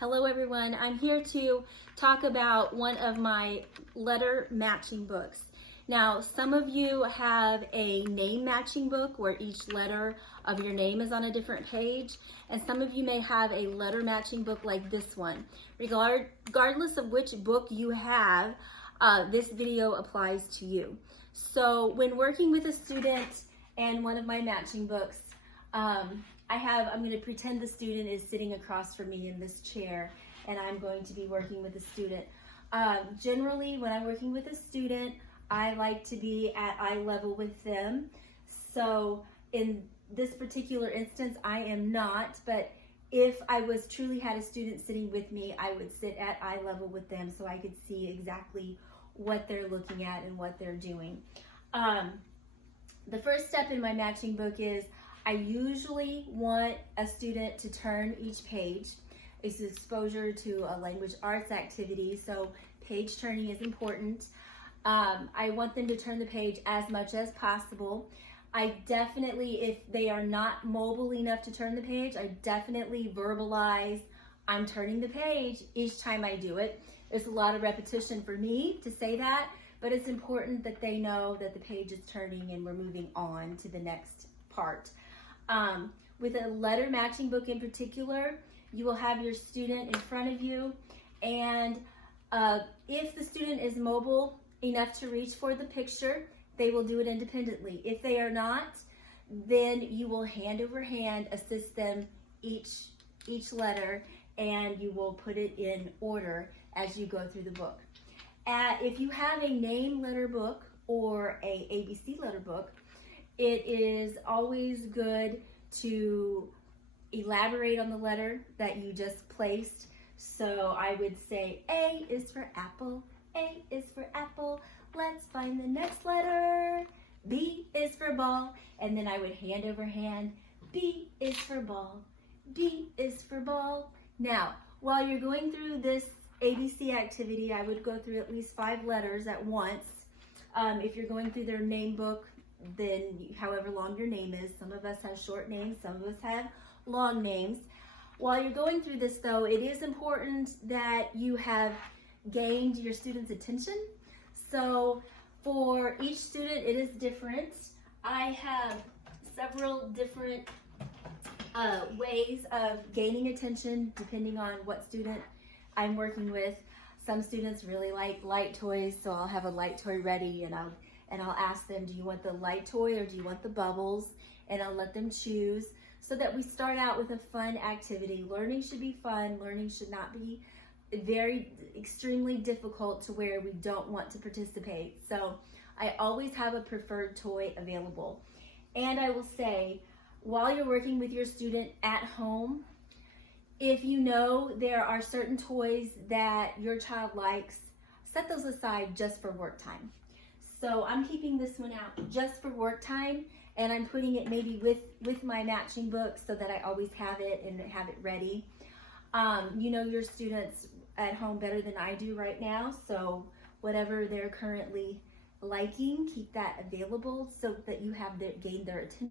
Hello everyone, I'm here to talk about one of my letter matching books. Now, some of you have a name matching book where each letter of your name is on a different page, and some of you may have a letter matching book like this one. Regardless of which book you have, this video applies to you. So when working with a student and one of my matching books, I'm going to pretend the student is sitting across from me in this chair, and I'm going to be working with a student. Generally, when I'm working with a student, I like to be at eye level with them. So in this particular instance, I am not, but if I truly had a student sitting with me, I would sit at eye level with them so I could see exactly what they're looking at and what they're doing. The first step in my matching book is I usually want a student to turn each page. It's exposure to a language arts activity, so page turning is important. I want them to turn the page as much as possible. I definitely, if they are not mobile enough to turn the page, I definitely verbalize, I'm turning the page each time I do it. There's a lot of repetition for me to say that, but it's important that they know that the page is turning and we're moving on to the next part. With a letter matching book in particular, you will have your student in front of you, and if the student is mobile enough to reach for the picture, they will do it independently. If they are not, then you will hand over hand assist them each letter, and you will put it in order as you go through the book. If you have a name letter book or a ABC letter book, it is always good to elaborate on the letter that you just placed. So I would say A is for apple, A is for apple, let's find the next letter. B is for ball, and then I would hand over hand, B is for ball, B is for ball. Now, while you're going through this ABC activity, I would go through at least 5 letters at once. If you're going through their name book, then however long your name is. Some of us have short names, some of us have long names. While you're going through this though, it is important that you have gained your student's attention. So for each student, it is different. I have several different ways of gaining attention depending on what student I'm working with. Some students really like light toys, so I'll have a light toy ready, and I'll ask them, do you want the light toy or do you want the bubbles? And I'll let them choose so that we start out with a fun activity. Learning should be fun. Learning should not be extremely difficult to where we don't want to participate. So I always have a preferred toy available. And I will say, while you're working with your student at home, if you know there are certain toys that your child likes, set those aside just for work time. So I'm keeping this one out just for work time, and I'm putting it maybe with my matching book so that I always have it and have it ready. You know your students at home better than I do right now, so whatever they're currently liking, keep that available so that you have gained their attention.